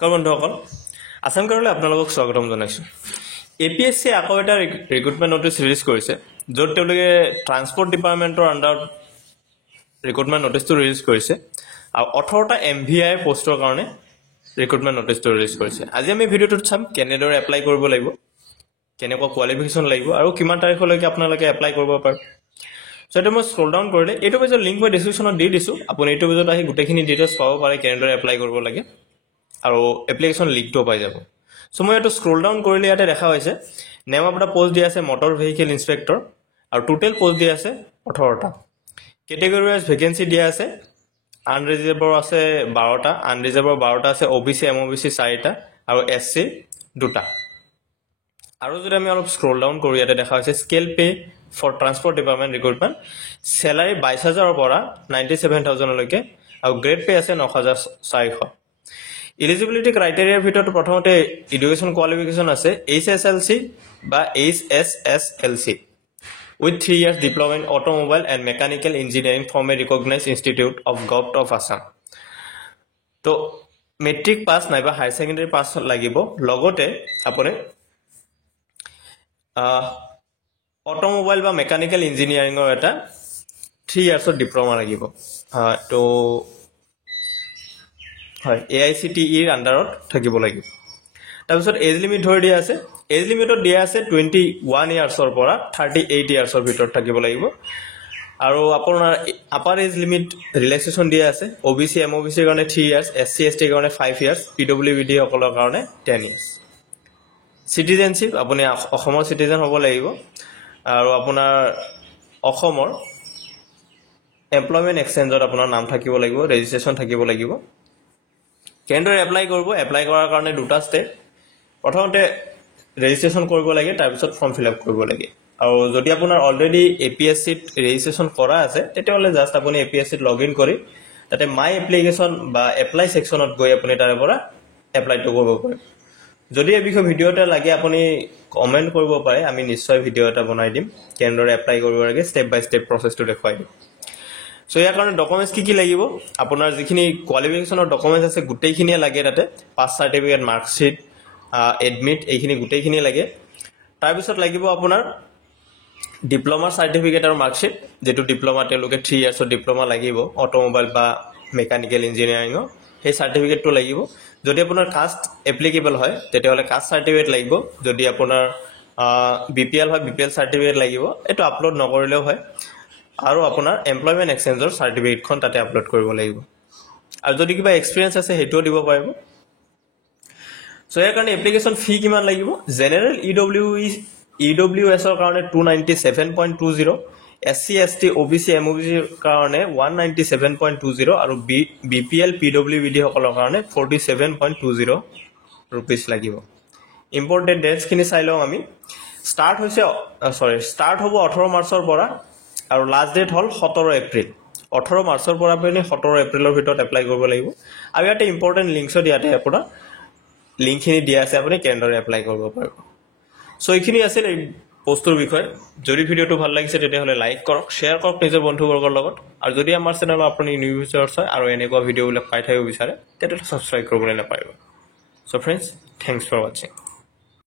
বন্ধুসকল আসাম কাৰলৈ আপোনালোকক স্বাগতম জনাইছোঁ। এপিএছচি আকৌ এটা ৰিক্ৰুটমেণ্ট নটিচ ৰিলিজ কৰিছে, য'ত তেওঁলোকে ট্ৰান্সপৰ্ট ডিপাৰ্টমেণ্টৰ আণ্ডাৰত ৰিক্ৰুটমেণ্ট নটিচটো ৰিলিজ কৰিছে আৰু 18টা MVI পোষ্টৰ কাৰণে ৰিক্ৰুটমেণ্ট নটিচটো ৰিলিজ কৰিছে। আজি আমি ভিডিঅ'টোত চাম কেনেদৰে এপ্লাই কৰিব লাগিব, কেনেকুৱা কোৱালিফিকেশ্যন লাগিব আৰু কিমান তাৰিখলৈকে আপোনালোকে এপ্লাই কৰিব পাৰে। চ' এইটো মই স্ক্ৰল ডাউন কৰিলে এইটো পেজৰ লিংক মই ডিছক্ৰিপশ্যনত দি দিছোঁ। আপুনি এইটো পেজত আহি গোটেইখিনি ডিটেইলছ পাব পাৰে, কেনেদৰে এপ্লাই কৰিব লাগে আৰু এপ্লিকেশ্যন লিংকটো পাই যাব। চ' মই এইটো স্ক্ৰল ডাউন কৰিলে ইয়াতে দেখা হৈছে নেম অফ দ্য পোষ্ট দিয়া আছে মটৰ ভেহিকেল ইনস্পেক্টৰ আৰু টোটেল পোষ্ট দিয়া আছে 18টা। কেটেগৰী ৱাইজ ভেকেঞ্চি দিয়া আছে, আনৰিজাৰ্ভৰ আছে 12টা, আনৰিজাৰ্ভৰ 12টা আছে, OBC MOBC 4টা আৰু SC 2টা। আৰু যদি আমি অলপ স্ক্ৰল ডাউন কৰোঁ ইয়াতে দেখা হৈছে scale pay for transport department recruitment, salary 22,000ৰ পৰা 97,000লৈকে আৰু গ্ৰেড পে আছে 9,400। ইলিজিবিলিটি ক্ৰাইটেৰিয়াৰ ভিতৰত প্ৰথমতে এডুকেশ্যন কোৱালিফিকেশ্যন আছে HSLC বা HSSLC with 3 years diploma in automobile and mechanical engineering from A recognise institute of government of Assam. তো মেট্ৰিক পাছ নাইবা হায়াৰ ছেকেণ্ডেৰী পাছ লাগিব, লগতে আপুনি অট'মোবাইল বা মেকানিকেল ইঞ্জিনিয়াৰিঙৰ এটা 3 yearsৰ ডিপ্ল'মা লাগিব। তো হয় AICTEৰ আণ্ডাৰত থাকিব লাগিব। তাৰপিছত এজ লিমিট ধৰি দিয়া আছে, এজ লিমিটত দিয়া আছে 21 yearsৰ পৰা 38 yearsৰ ভিতৰত থাকিব লাগিব। আৰু আপোনাৰ আপাৰ এজ লিমিট ৰিলেক্সেশ্যন দিয়া আছে, OBC MOBCৰ কাৰণে 3 years, SC STৰ কাৰণে 5 years, PWD সকলৰ কাৰণে 10 years। চিটিজেনশ্বিপ আপুনি অসমৰ চিটিজেন হ'ব লাগিব আৰু আপোনাৰ অসমৰ এমপ্লয়মেণ্ট এক্সচেঞ্জত আপোনাৰ নাম থাকিব লাগিব, ৰেজিষ্ট্ৰেশ্যন থাকিব লাগিব। কেনেদৰে এপ্লাই কৰিব? এপ্লাই কৰাৰ কাৰণে দুটা ষ্টেপ। প্ৰথমতে ৰেজিষ্ট্ৰেশ্যন কৰিব লাগে, তাৰপিছত ফৰ্ম ফিল আপ কৰিব লাগে। আৰু যদি আপোনাৰ অলৰেডি APSCত ৰেজিষ্ট্ৰেশ্যন কৰা আছে তেতিয়াহ'লে জাষ্ট আপুনি APSCত লগ ইন কৰি তাতে মাই এপ্লিকেশ্যন বা এপ্লাই ছেকশ্যনত গৈ আপুনি তাৰে পৰা এপ্লাইটো কৰিব পাৰে। যদি এই বিষয়ে ভিডিঅ' এটা লাগে আপুনি কমেণ্ট কৰিব পাৰে, আমি নিশ্চয় ভিডিঅ' এটা বনাই দিম, কেনেদৰে এপ্লাই কৰিব লাগে ষ্টেপ বাই ষ্টেপ প্ৰচেছটো দেখুৱাই দিম। চ' ইয়াৰ কাৰণে ডকুমেণ্টছ কি লাগিব? আপোনাৰ যিখিনি কোৱালিফিকেশ্যনৰ ডকুমেণ্টছ আছে গোটেইখিনিয়ে লাগে, তাতে পাছ চাৰ্টিফিকেট, মাৰ্কশ্বিট, এডমিট এইখিনি গোটেইখিনি লাগে। তাৰপিছত লাগিব আপোনাৰ ডিপ্ল'মাৰ চাৰ্টিফিকেট আৰু মাৰ্কশ্বিট, যিটো ডিপ্ল'মা তেওঁলোকে 3 yearsৰ ডিপ্ল'মা লাগিব অট'মোবাইল বা মেকানিকেল ইঞ্জিনিয়াৰিঙৰ, সেই চাৰ্টিফিকেটটো লাগিব। যদি আপোনাৰ কাষ্ট এপ্লিকেবল হয় তেতিয়াহ'লে কাষ্ট চাৰ্টিফিকেট লাগিব। যদি আপোনাৰ BPL হয় BPL চাৰ্টিফিকেট লাগিব, এইটো আপলোড নকৰিলেও হয়। আৰু আপোনাৰ এমপ্লয়মেণ্ট এক্সচেঞ্জৰ চাৰ্টিফিকেটখন তাতে আপলোড কৰিব লাগিব। আৰু যদি কিবা এক্সপিৰিয়েঞ্চ আছে সেইটোও দিব পাৰিব। চ' ইয়াৰ কাৰণে এপ্লিকেশ্যন ফি কিমান লাগিব? জেনেৰেল EWSৰ কাৰণে 297.20, SC ST OBC MOBCৰ কাৰণে 197.20 আৰু BPL PWD সকলৰ কাৰণে 47.20 ৰুপিজ লাগিব। ইম্পৰ্টেণ্ট ডেটছখিনি চাই লওঁ আমি। ষ্টাৰ্ট হ'ব 18 মাৰ্চৰ পৰা আৰু লাষ্ট ডেট হ'ল 17 এপ্ৰিল। 18 মাৰ্চৰ পৰা আপুনি 17 এপ্ৰিলৰ ভিতৰত এপ্লাই কৰিব লাগিব। আৰু ইয়াতে ইম্পৰ্টেণ্ট লিংকছত ইয়াতে আপোনাৰ লিংকখিনি দিয়া আছে, আপুনি কেনেদৰে এপ্লাই কৰিব পাৰিব। চ' এইখিনি আছিল এই পষ্টটোৰ বিষয়ে। যদি ভিডিঅ'টো ভাল লাগিছে তেতিয়াহ'লে লাইক কৰক, শ্বেয়াৰ কৰক নিজৰ বন্ধুবৰ্গৰ লগত। আৰু যদি আমাৰ চেনেলত আপুনি নিউ ভিউচাৰ্ছ হয় আৰু এনেকুৱা ভিডিঅ'বিলাক পাই থাকিব বিচাৰে তেতিয়াহ'লে ছাবস্ক্ৰাইব কৰিবলৈ নাপাহৰিব। চ' ফ্ৰেণ্ডছ, থেংকছ ফৰ ৱাচিং।